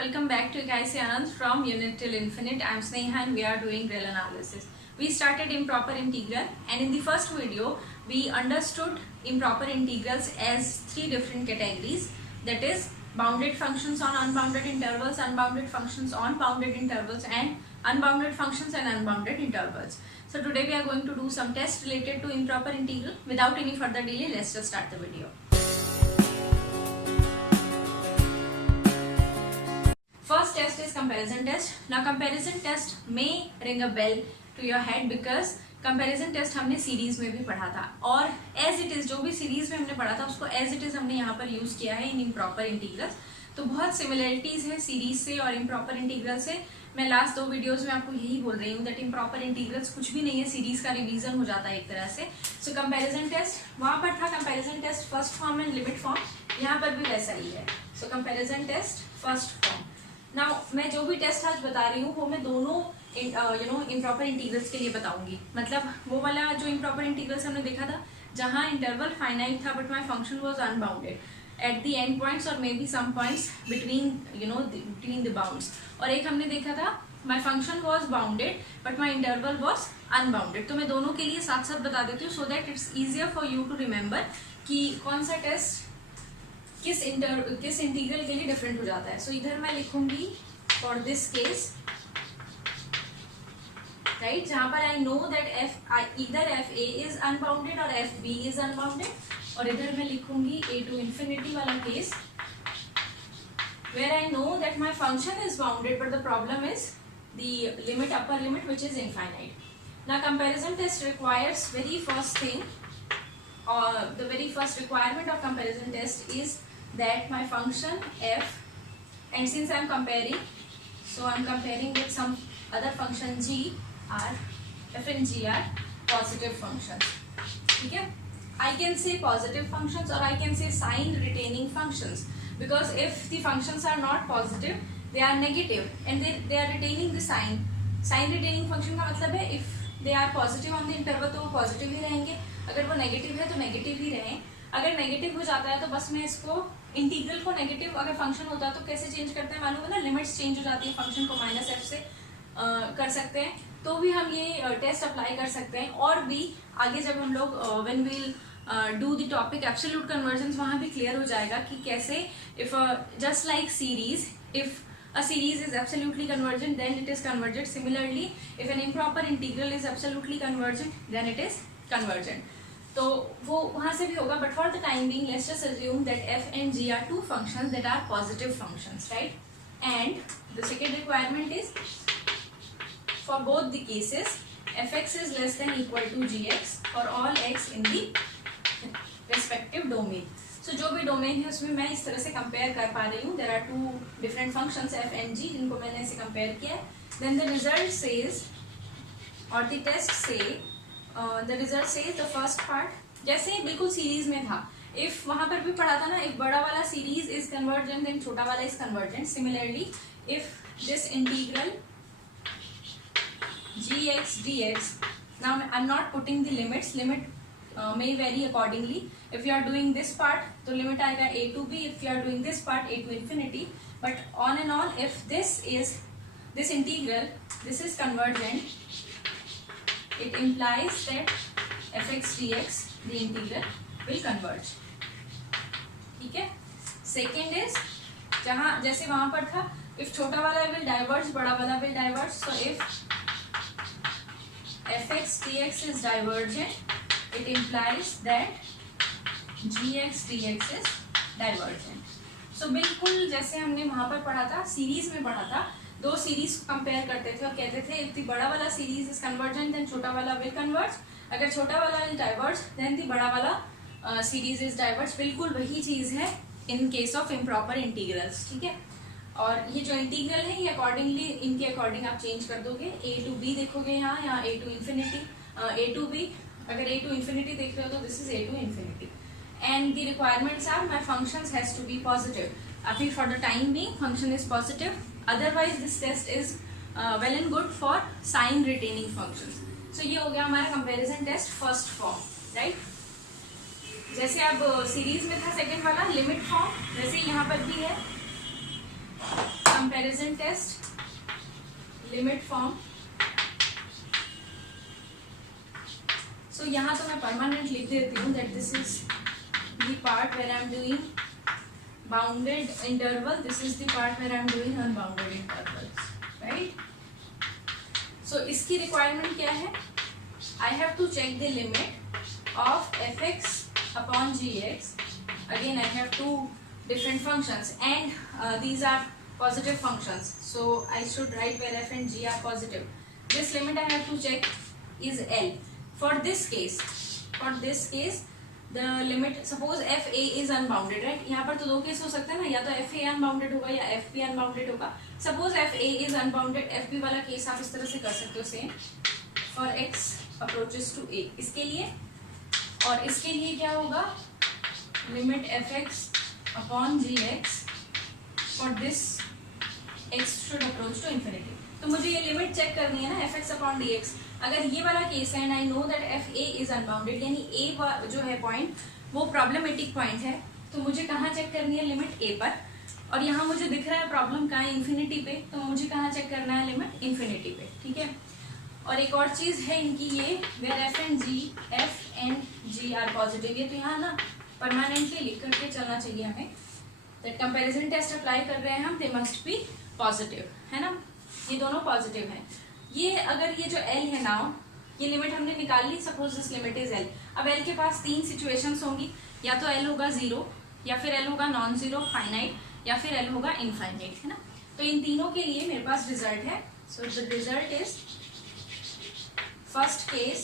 welcome back to IC Anand from Unit till Infinite. I am Sneha and we are doing real analysis. We started improper integral and in the first video we understood improper integrals as three different categories, that is bounded functions on unbounded intervals, unbounded functions on bounded intervals and unbounded functions and unbounded intervals. So today we are going to do some tests related to improper integral. Without any further delay, let's just start the video. First test is comparison test. Now comparison test may ring a bell to your head because comparison test हमने series में भी पढ़ा था और as it is जो भी series में हमने पढ़ा था उसको एज इट इज हमने यहाँ पर यूज किया है इन इम्प्रॉपर इंटीग्रल्स. तो बहुत सिमिलरिटीज है सीरीज से और इम्प्रॉपर इंटीग्रल से. मैं लास्ट दो वीडियोस में आपको यही बोल रही हूँ दैट इम्प्रॉपर इंटीग्रल्स कुछ भी नहीं है, सीरीज का रिवीजन हो जाता है एक तरह से. सो कंपैरिजन टेस्ट वहां पर था, comparison test first form and limit form, यहाँ पर भी वैसा ही है. So comparison test first form. Now मैं जो भी टेस्ट आज बता रही हूँ वो मैं दोनों इम्प्रॉपर इंटीग्रल्स के लिए बताऊंगी. मतलब वो वाला जो इम्प्रॉपर इंटीग्रल्स हमने देखा था जहाँ इंटरवल फाइनाइट था but my function was unbounded at the end points और maybe some points between the bounds, और एक हमने देखा था my function was bounded but my interval was unbounded. तो मैं दोनों के लिए साथ साथ बता देती हूँ so that it's easier for you to remember कि कौन सा टेस्ट किस इंटीग्रल के लिए डिफरेंट हो जाता है. सो इधर मैं लिखूंगी फॉर दिस केस, राइट, जहां पर आई नो दैट इधर एफ ए इज अनबाउंडेड और एफ बी इज अनबाउंडेड, और इधर मैं लिखूंगी ए टू इंफिनिटी वाला case where I know that my function is bounded but the problem is the limit, upper limit which is infinite. Now comparison test requires very first thing, or the very first requirement of comparison test is that my function f, and since I am comparing, so I am comparing with some other function g, are f and g are positive functions. ठीक है, I can say positive functions or I can say sign retaining functions, because if the functions are not positive they are negative and they are retaining the sign. Sign retaining function का मतलब है if they are positive on the interval तो वो positive ही रहेंगे, अगर वो negative है तो नेगेटिव ही रहें. अगर नेगेटिव हो जाता है तो बस मैं इसको इंटीग्रल को नेगेटिव, अगर फंक्शन होता है तो कैसे चेंज करते हैं मालूम है ना, लिमिट्स चेंज हो जाती है, फंक्शन को माइनस एफ से कर सकते हैं. तो भी हम ये टेस्ट अप्लाई कर सकते हैं. और भी आगे जब हम लोग when we'll do the topic absolute convergence वहाँ भी क्लियर हो जाएगा कि कैसे if just like series, if a series is absolutely convergent then it is convergent. Similarly if an improper integral is absolutely convergent then it is convergent. तो वो वहाँ से भी होगा, but for the time being let's just assume that f and g are two functions that are positive functions, right? And the second requirement is for both the cases fx is less than equal to gx for all x in the respective domain. So जो भी domain है उसमें मैं इस तरह से compare कर पा रही हूँ. There are two different functions f and g जिनको मैंने ऐसे कंपेयर किया है. देन द रिजल्ट सेज और द टेस्ट से the result says the first part जैसे बिल्कुल सीरीज में था. इफ वहां पर भी पढ़ा था ना, एक बड़ा वाला सीरीज इज कन्वर्जेंट देन छोटा वाला is convergent. Similarly if this integral g x d x, now I am not putting the limits, limit may vary accordingly. If you are doing this part तो limit आएगा a to b, if you are doing this part a to infinity, but on and on if this integral this is convergent it implies that fx dx the integral will converge. ठीक है. Second is जहाँ जैसे वहां पर था if छोटा वाला will diverge बड़ा वाला will diverge. So if fx dx is divergent it implies that gx dx is divergent. So बिल्कुल जैसे हमने वहां पर पढ़ा था, सीरीज में पढ़ा था, दो सीरीज को कंपेयर करते थे और कहते थे if the बड़ा वाला सीरीज is convergent then छोटा वाला will converge, अगर छोटा वाला will diverge then the बड़ा वाला सीरीज is diverge. बिल्कुल वही चीज है in case of improper integrals. ठीक है, और ये जो इंटीग्रल है ये अकॉर्डिंगली इनके अकॉर्डिंग आप चेंज कर दोगे. a to b देखोगे यहाँ a to infinity, a to b, अगर a to infinity देख रहे हो तो this is a to infinity. And the requirements are my functions has to be positive. अभी for the time being function is positive. Otherwise this test is well and good for sign retaining functions. So ये हो गया हमारा comparison test first form, right? जैसे अब series में था second वाला लिमिट फॉर्म, वैसे यहाँ पर भी है comparison test limit form. So यहाँ तो मैं परमानेंट लिख देती हूँ that this is the part where I am doing bounded interval, this is the part where I am doing unbounded interval, right. So इसकी रिक्वायरमेंट क्या है? I have to check the limit of f x upon g x. Again I have to different functions and these are positive functions, so I should write where f and g are positive. This limit I have to check is L. For this case the limit, suppose f a is unbounded, right. यहाँ पर तो दो case हो सकते हैं ना, या तो f a unbounded होगा या f b unbounded होगा. Suppose f a is unbounded, f b वाला केस आप इस तरह से कर सकते हो same for x approaches to a, इसके लिए. और इसके लिए क्या होगा? Limit f x upon g x for this x should approach to infinity. तो मुझे ये लिमिट चेक करनी है ना f x upon d x. अगर ये वाला केस है and I know that f a is unbounded, यानी ए जो है पॉइंट वो प्रॉब्लमेटिक पॉइंट है, तो मुझे कहाँ चेक करनी है? लिमिट ए पर. और यहाँ मुझे दिख रहा है प्रॉब्लम कहाँ है? इन्फिनिटी पे. तो मुझे कहाँ चेक करना है? लिमिट इन्फिनिटी पे. ठीक है. और एक और चीज है इनकी ये, where f and g are positive. ये तो यहाँ ना परमानेंटली लिख करके चलना चाहिए हमें, दैट कंपैरिजन टेस्ट अप्लाई कर रहे हैं हम, दे मस्ट बी पॉजिटिव, है ना. ये दोनों पॉजिटिव हैं. ये अगर ये जो L है नाउ, ये लिमिट हमने निकाल ली. Suppose this limit is L. अब L के पास तीन सिचुएशंस होंगी, या तो L होगा 0, या फिर L होगा नॉन जीरो फाइनाइट, या फिर L होगा इनफाइनाइट, है ना. तो इन तीनों के लिए मेरे पास रिजल्ट है. So the result is first case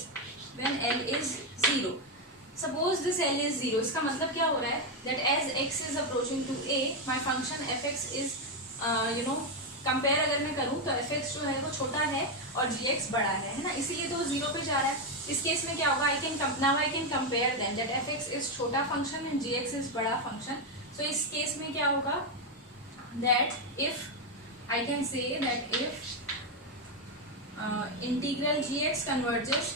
when L is 0. Suppose this L is 0, इसका मतलब क्या हो रहा है? That as x is approaching to a, my function f(x) is compare अगर मैं करूँ तो f(x) जो है वो छोटा है और gx बड़ा है ना, इसीलिए तो 0 पे जा रहा है. इस केस में क्या होगा? I can compare them that f(x) is छोटा फंक्शन and gx is बड़ा फंक्शन. So इस केस में क्या होगा? That if I can say that if integral gx converges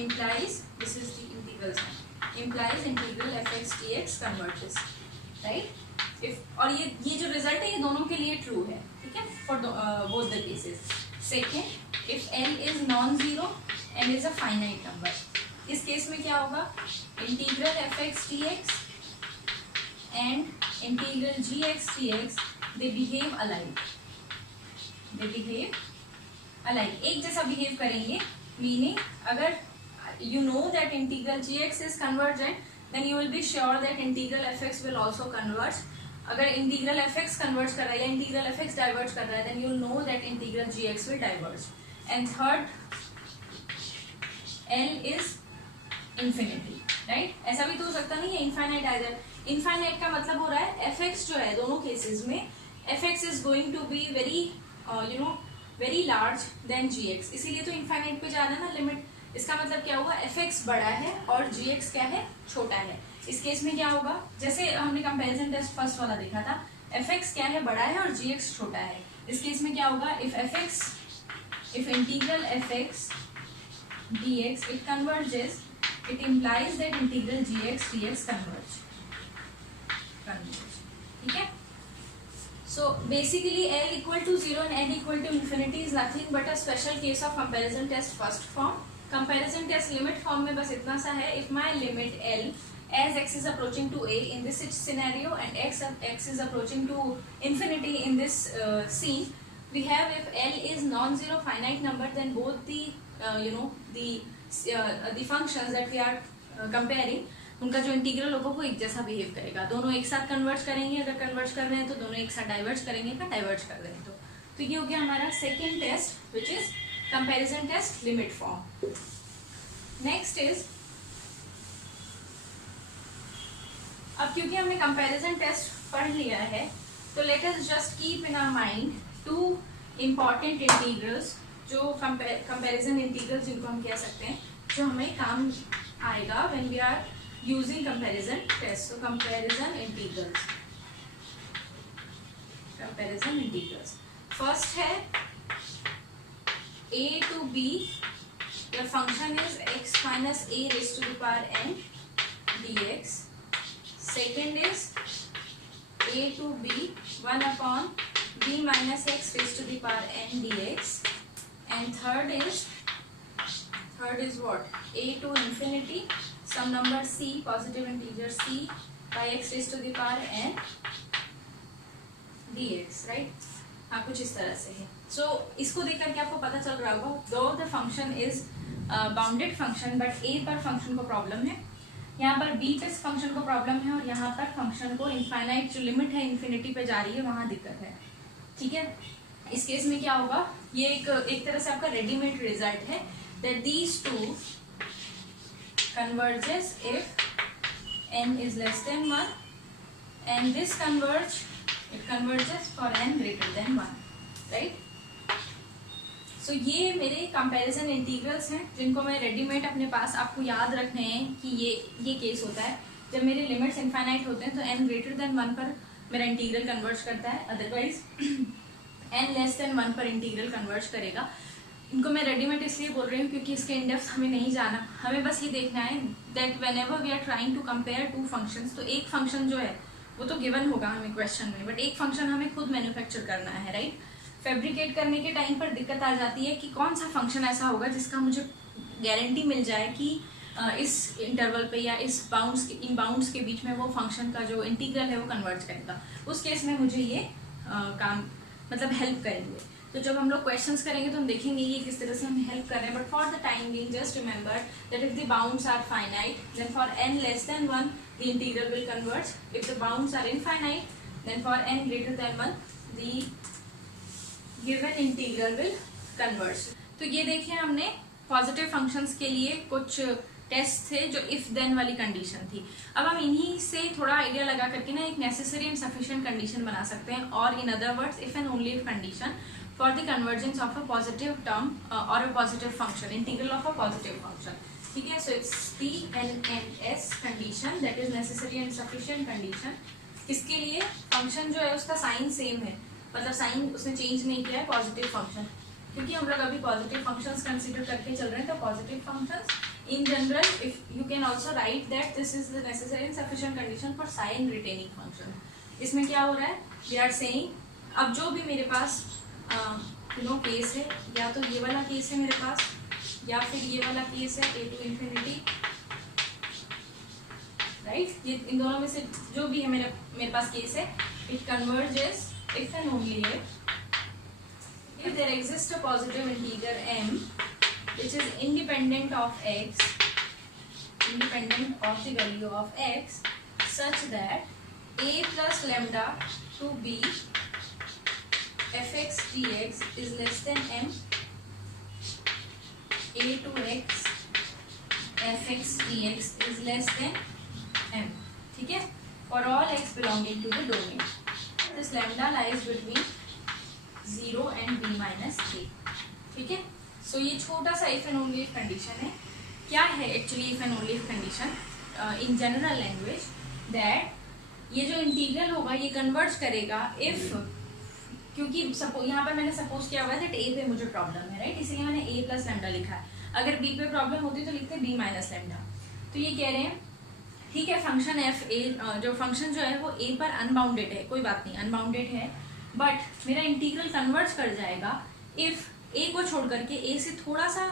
implies, this is the integral sign, implies integral f(x) dx converges, right. If और ये जो result है ये दोनों के लिए ट्रू है, ठीक है, for both the cases. Second, if L is non zero and is a finite number, इस केस में क्या होगा? Integral f(x) dx and integral gx dx they behave alike, एक जैसा बिहेव करेंगे. मीनिंग अगर you know that integral gx is convergent, then you will be sure that integral fx will also converge. अगर integral fx converge कर रहा है या integral fx diverge कर रहा है, then you will know that integral gx will diverge. And third, L is infinity, right? ऐसा भी तो हो सकता नहीं है इनफाइनाइट आइदर. इनफाइनाइट का मतलब हो रहा है fx जो है दोनों केसेस में fx is going to be very large than gx, इसीलिए तो इनफाइनाइट पे जा रहा है ना लिमिट. इसका मतलब क्या हुआ? fx बड़ा है और gx क्या है? छोटा है. इस केस में क्या होगा? जैसे हमने कंपैरिजन टेस्ट फर्स्ट वाला देखा था, fx क्या है? बड़ा है और gx छोटा है. इस केस में क्या होगा? if integral fx dx it converges, it implies that integral gx dx converge. ठीक है. So basically L equal to 0 and N equal to infinity is nothing but a special case of comparison test first form. Comparison test limit form में बस इतना सा है, if my limit L as x is approaching to a in this scenario and x is approaching to infinity in this scene, we have if L is non-zero finite number, then both the functions that we are comparing, उनका जो integral होगा वो एक जैसा behave करेगा. दोनों एक साथ कन्वर्ज करेंगे, अगर कन्वर्ज कर रहे हैं तो दोनों एक साथ डाइवर्ज करेंगे, अगर डाइवर्ज कर रहे हैं तो ये हो गया हमारा second test which is comparison test limit form. Next is, अब क्योंकि हमने कंपैरिजन टेस्ट पढ़ लिया है तो let us just keep in our mind two important integrals, जो कंपैरिजन इंटीग्रल्स जिनको हम कह सकते हैं, जो हमें काम आएगा when we are using comparison test. So comparison integrals. First है a to b, your function is x minus a raised to the power n dx. second is a to b 1 upon b minus x raised to the power n dx, and third is what, a to infinity some number c, positive integer c by x raised to the power n dx, right? हाँ, कुछ इस तरह से है. So इसको देख करके आपको पता चल रहा होगा, though the function is bounded function, but a पर फंक्शन को प्रॉब्लम है, यहाँ पर b पे फंक्शन को प्रॉब्लम है, और यहाँ पर फंक्शन को इनफाइनाइट जो लिमिट है इन्फिनिटी पे जा रही है वहाँ दिक्कत है. ठीक है, इस केस में क्या होगा, ये एक तरह से आपका रेडीमेड रिजल्ट है that these two converges if n is less than 1, and this converges for n greater than 1, right? So ये मेरे कंपैरिजन इंटीग्रल्स हैं जिनको मैं रेडीमेड अपने पास, आपको याद रखने हैं कि ये केस होता है जब मेरे लिमिट्स इनफाइनाइट होते हैं तो n ग्रेटर देन 1 पर मेरा इंटीग्रल कन्वर्ज करता है, अदरवाइज n लेस देन 1 पर इंटीग्रल कन्वर्ज करेगा. इनको मैं रेडीमेड इसलिए बोल रही हूँ क्योंकि इसके इन डेप्थ हमें नहीं जाना, हमें बस ये देखना है that whenever we are trying to compare two functions, तो एक फंक्शन जो है वो तो गिवन होगा हमें क्वेश्चन में, बट एक फंक्शन हमें खुद मैन्युफैक्चर करना है, राइट? फैब्रिकेट करने के टाइम पर दिक्कत आ जाती है कि कौन सा फंक्शन ऐसा होगा जिसका मुझे गारंटी मिल जाए कि इस इंटरवल पे या इन बाउंड्स के बीच में वो फंक्शन का जो इंटीग्रल है वो कन्वर्ज करेगा. उस केस में मुझे ये काम मतलब हेल्प करेंगे. तो जब हम लोग क्वेश्चंस करेंगे तो हम देखेंगे ये किस तरह से हमें हेल्प कर रहे हैं. But for the time being just remember that if the bounds are finite then for n less than 1 the integral will converge. If the bounds are infinite then for n greater than 1 the given integral will converge. तो ये देखिए हमने positive functions के लिए कुछ test थे जो if then वाली कंडीशन थी. अब हम इन्हीं से थोड़ा आइडिया लगा करके ना एक नेसेसरी एंड सफिशिएंट कंडीशन बना सकते हैं, और in other words if and only if condition for the convergence of a positive term और a positive function, integral of a positive function. ठीक है, so it's PNNS condition that is necessary and sufficient condition. इसके लिए function जो है उसका sign same है, मतलब साइन उसने चेंज नहीं किया है, पॉजिटिव फंक्शन, क्योंकि हम लोग अभी पॉजिटिव फंक्शंस कंसीडर करके चल रहे हैं. तो positive functions in general if you can also write that this is the necessary and sufficient condition for sign retaining function. इसमें क्या हो रहा है, वी आर सेइंग अब जो भी मेरे पास केस है, या तो ये वाला केस है मेरे पास, या फिर ये वाला केस है a टू इंफिनिटी, राइट? ये इन दोनों में से जो भी है मेरे पास केस है, it converges if and only if there exists a positive integer m which is independent of the value of x such that a plus lambda to b fx dx is less than m, a to x fx dx is less than m. ठीक है, for all x belonging to the domain. This lambda lies between 0 and b minus k. ठीक है, सो ये छोटा सा if and only if condition है. क्या है actually if and only if condition in general language, that ये जो इंटीग्रल होगा ये कन्वर्ज करेगा इफ, क्योंकि यहाँ पर मैंने सपोज किया हुआ है दैट a पे मुझे प्रॉब्लम है, राइट? इसलिए मैंने a प्लस लैम्डा लिखा है. अगर b पे प्रॉब्लम होती तो लिखते b माइनस लैम्डा. तो ये कह रहे हैं ठीक है, फंक्शन एफ ए जो फंक्शन जो है वो a पर अनबाउंडेड है, कोई बात नहीं, अनबाउंडेड है, बट मेरा इंटीग्रल कन्वर्ज कर जाएगा इफ a को छोड़ करके a से थोड़ा सा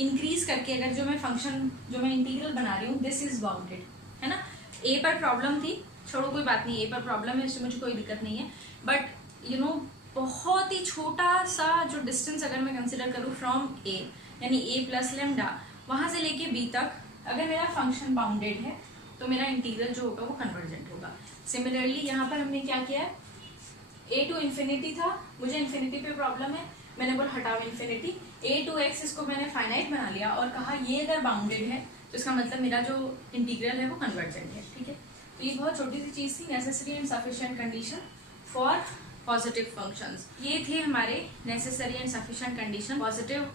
इंक्रीज करके, अगर जो मैं फंक्शन जो मैं इंटीग्रल बना रही हूँ दिस इज बाउंडेड, है ना? a पर प्रॉब्लम थी, छोड़ो कोई बात नहीं, a पर प्रॉब्लम है, इससे मुझे कोई दिक्कत नहीं है, बट बहुत ही छोटा सा जो डिस्टेंस अगर मैं कंसिडर करूँ फ्रॉम a यानी a प्लस लेमडा वहाँ से लेके b तक, अगर मेरा फंक्शन बाउंडेड है तो मेरा इंटीग्रल जो होगा वो कन्वर्जेंट होगा. सिमिलरली यहाँ पर हमने क्या किया है, a टू इन्फिनिटी था, मुझे इन्फिनिटी पे प्रॉब्लम है, मैंने बोला हटाओ इन्फिनिटी, a टू x इसको मैंने फाइनाइट बना लिया और कहा ये अगर बाउंडेड है तो इसका मतलब मेरा जो इंटीग्रल है वो कन्वर्जेंट है. ठीक है, तो ये बहुत छोटी सी चीज़ थी, necessary and sufficient condition for positive functions. ये थे हमारे necessary and sufficient condition positive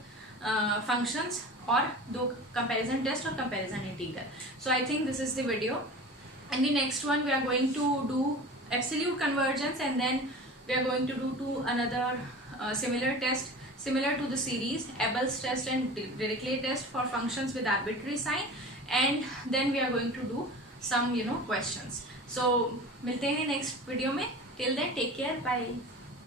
functions और दो कंपैरिजन टेस्ट और comparison integral. So I think this is the video. In the next one we are going to do absolute convergence, and then we are going to do another similar test similar to the series Abel's test and Dirichlet test for functions with arbitrary sign, and then we are going to do some questions. So मिलते हैं next video में, till then take care, bye.